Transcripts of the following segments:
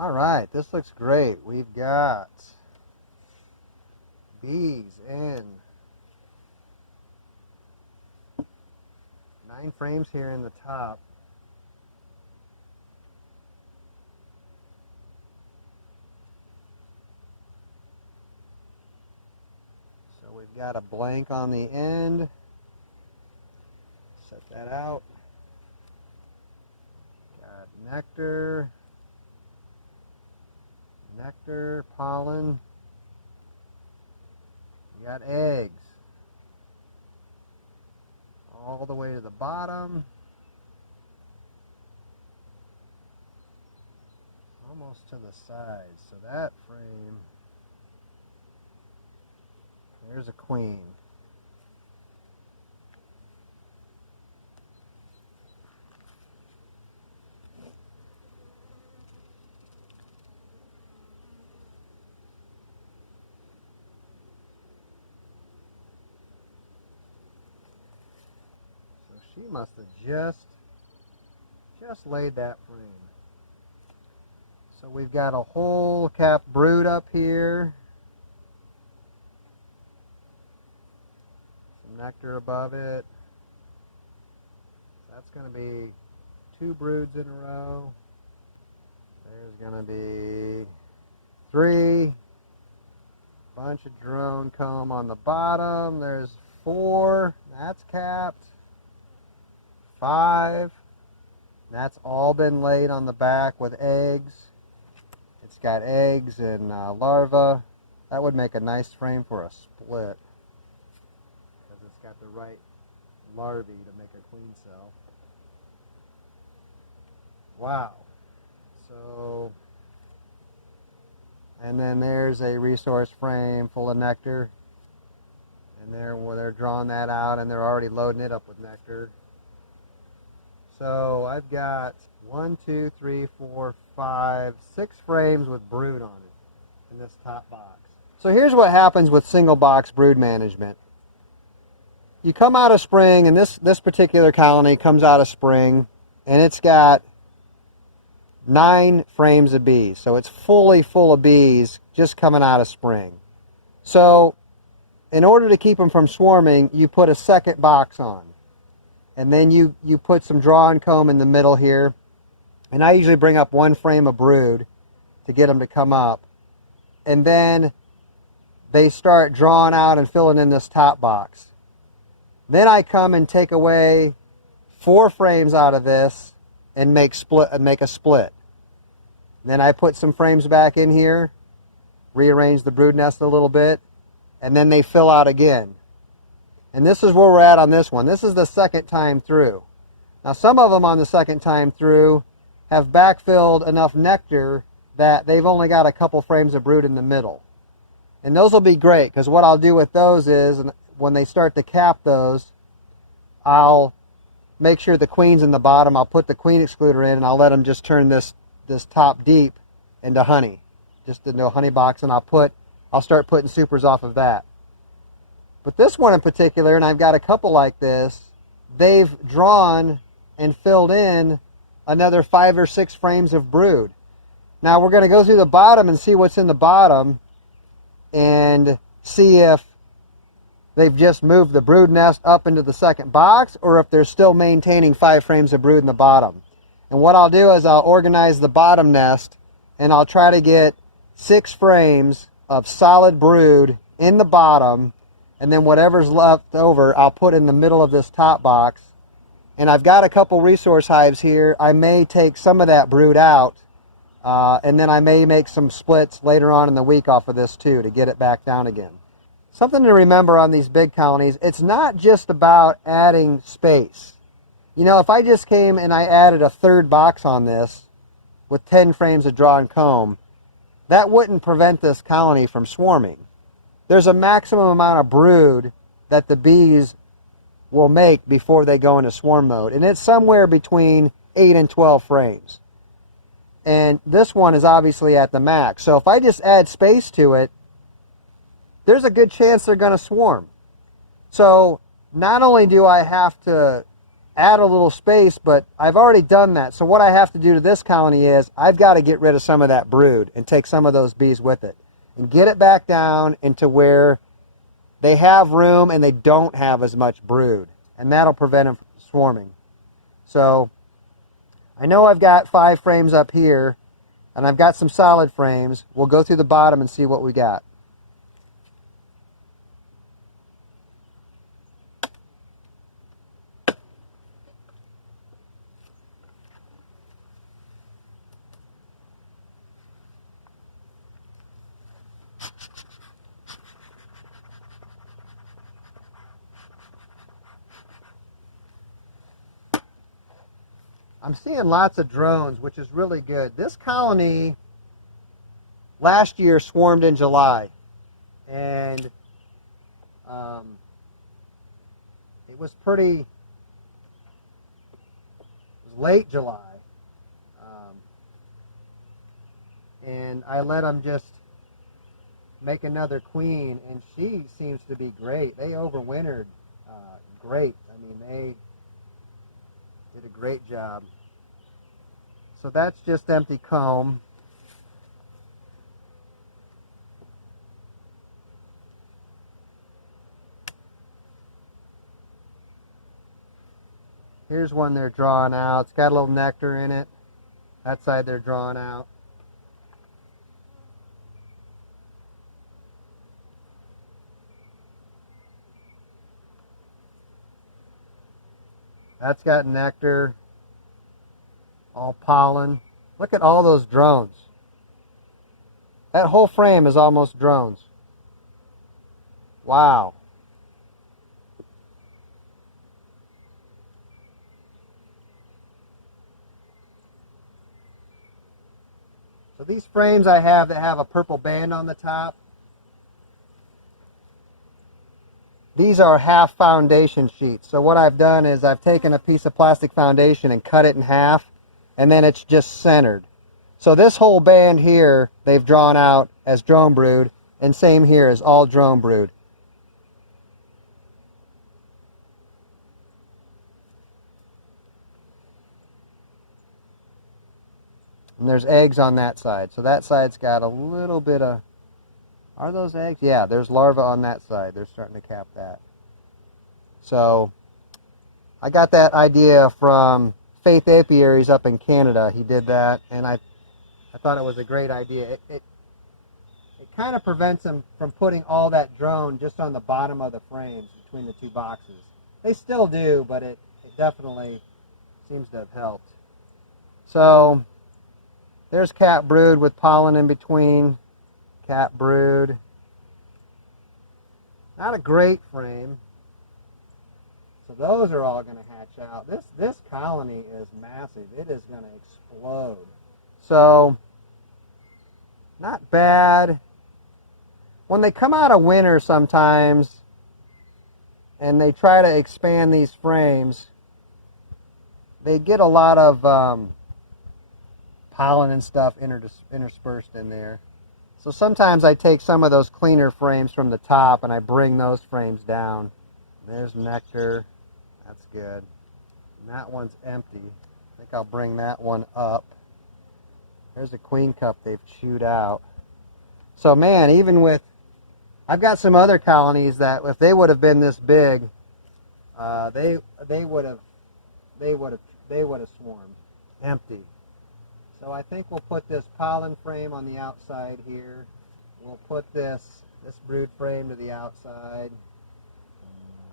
All right, this looks great. We've got bees in 9 frames here in the top. So we've got a blank on the end. Set that out. Got nectar, pollen. We got eggs. All the way to the bottom. Almost to the sides. So that frame, there's a queen. She must have just laid that frame. So we've got a whole capped brood up here. Some nectar above it. That's going to be 2 broods in a row. There's going to be 3. Bunch of drone comb on the bottom. There's 4. That's capped. 5. That's all been laid on the back with eggs. It's got eggs and larvae. That would make a nice frame for a split because it's got the right larvae to make a queen cell. Wow. So, and then there's a resource frame full of nectar. And there, where they're drawing that out and they're already loading it up with nectar. So I've got 1, 2, 3, 4, 5, 6 frames with brood on it in this top box. So here's what happens with single box brood management. You come out of spring, and this particular colony comes out of spring, and it's got 9 frames of bees. So it's fully full of bees just coming out of spring. So in order to keep them from swarming, you put a second box on. And then you put some drawn comb in the middle here. And I usually bring up 1 frame of brood to get them to come up. And then they start drawing out and filling in this top box. Then I come and take away 4 frames out of this and make a split. Then I put some frames back in here, rearrange the brood nest a little bit, and then they fill out again. And this is where we're at on this one. This is the second time through. Now some of them on the second time through have backfilled enough nectar that they've only got a couple frames of brood in the middle. And those will be great, because what I'll do with those is, when they start to cap those, I'll make sure the queen's in the bottom. I'll put the queen excluder in, and I'll let them just turn this top deep into honey, just into a honey box, and I'll start putting supers off of that. But this one in particular, and I've got a couple like this, they've drawn and filled in another 5 or 6 frames of brood. Now we're going to go through the bottom and see what's in the bottom and see if they've just moved the brood nest up into the second box or if they're still maintaining 5 frames of brood in the bottom. And what I'll do is I'll organize the bottom nest and I'll try to get 6 frames of solid brood in the bottom, and then whatever's left over I'll put in the middle of this top box. And I've got a couple resource hives here. I may take some of that brood out, and then I may make some splits later on in the week off of this too to get it back down again. Something to remember on these big colonies, it's not just about adding space. You know, if I just came and I added a 3rd box on this with 10 frames of drawn comb, that wouldn't prevent this colony from swarming. There's a maximum amount of brood that the bees will make before they go into swarm mode, and it's somewhere between 8 and 12 frames. And this one is obviously at the max. So if I just add space to it, there's a good chance they're going to swarm. So not only do I have to add a little space, but I've already done that. So what I have to do to this colony is I've got to get rid of some of that brood and take some of those bees with it and get it back down into where they have room and they don't have as much brood. And that'll prevent them from swarming. So I know I've got 5 frames up here and I've got some solid frames. We'll go through the bottom and see what we got. I'm seeing lots of drones, which is really good. This colony last year swarmed in July, and it was late July, and I let them just make another queen, and she seems to be great. They overwintered great. I mean, they did a great job. So that's just empty comb. Here's one they're drawing out. It's got a little nectar in it. That side they're drawing out. That's got nectar, all pollen. Look at all those drones. That whole frame is almost drones. Wow. So these frames I have that have a purple band on the top, these are half foundation sheets. So what I've done is I've taken a piece of plastic foundation and cut it in half, and then it's just centered. So this whole band here, they've drawn out as drone brood, and same here is all drone brood. And there's eggs on that side. So that side's got a little bit of, are those eggs? Yeah, there's larvae on that side. They're starting to cap that. So I got that idea from Faith Apiaries up in Canada. He did that, and I thought it was a great idea. It kind of prevents them from putting all that drone just on the bottom of the frames between the 2 boxes. They still do, but it definitely seems to have helped. So there's cat brood with pollen in between. Cat brood. Not a great frame. So those are all going to hatch out. This colony is massive. It is going to explode. So not bad. When they come out of winter sometimes and they try to expand these frames, they get a lot of pollen and stuff interspersed in there. So sometimes I take some of those cleaner frames from the top and I bring those frames down. There's nectar. That's good. And that one's empty. I think I'll bring that one up. There's a queen cup they've chewed out. So man, even with, I've got some other colonies that if they would have been this big, they would have swarmed. Empty. So I think we'll put this pollen frame on the outside here. We'll put this brood frame to the outside.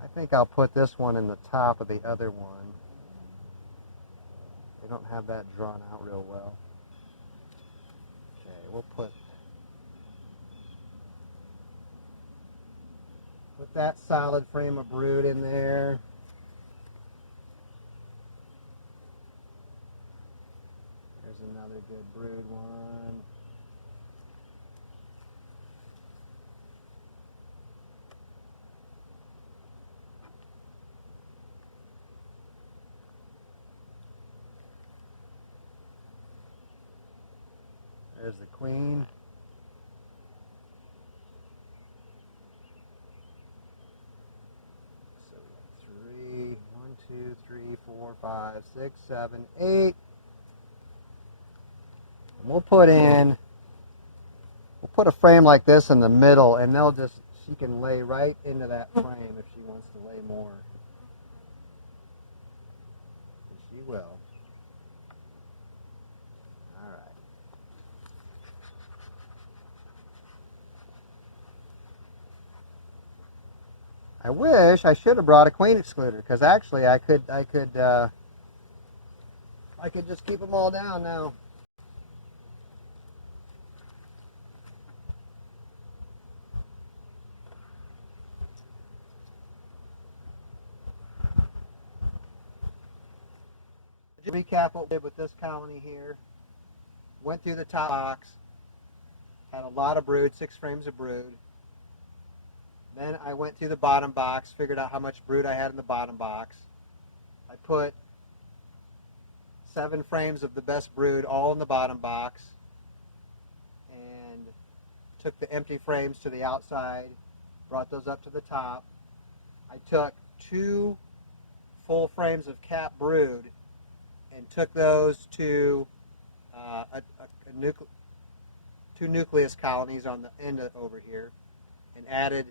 I think I'll put this one in the top of the other one. They don't have that drawn out real well. Okay, we'll put that solid frame of brood in there. There's another good brood one. There's the queen. So we got 3, 1, 2, 3, 3, 4, 5, 6, 7, 8. And we'll put a frame like this in the middle, and she can lay right into that frame if she wants to lay more. And she will. All right. I wish I should have brought a queen excluder, because actually I could just keep them all down now. Just recap what we did with this colony here. Went through the top box, had a lot of brood, 6 frames of brood. Then I went through the bottom box, figured out how much brood I had in the bottom box. I put 7 frames of the best brood all in the bottom box, and took the empty frames to the outside, brought those up to the top. I took 2 full frames of cap brood and took those to 2 nucleus colonies on the end over here, and added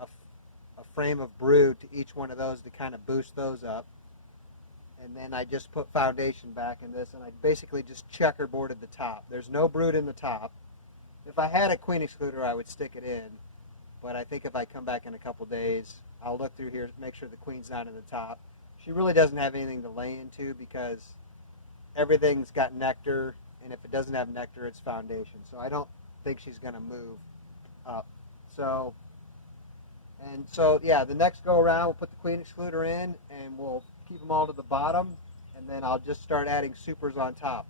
a frame of brood to each one of those to kind of boost those up. And then I just put foundation back in this, and I basically just checkerboarded the top. There's no brood in the top. If I had a queen excluder, I would stick it in, but I think if I come back in a couple days, I'll look through here, make sure the queen's not in the top. She really doesn't have anything to lay into, because everything's got nectar, and if it doesn't have nectar, it's foundation. So I don't think she's going to move up. So yeah, the next go around, we'll put the queen excluder in, and we'll keep them all to the bottom, and then I'll just start adding supers on top.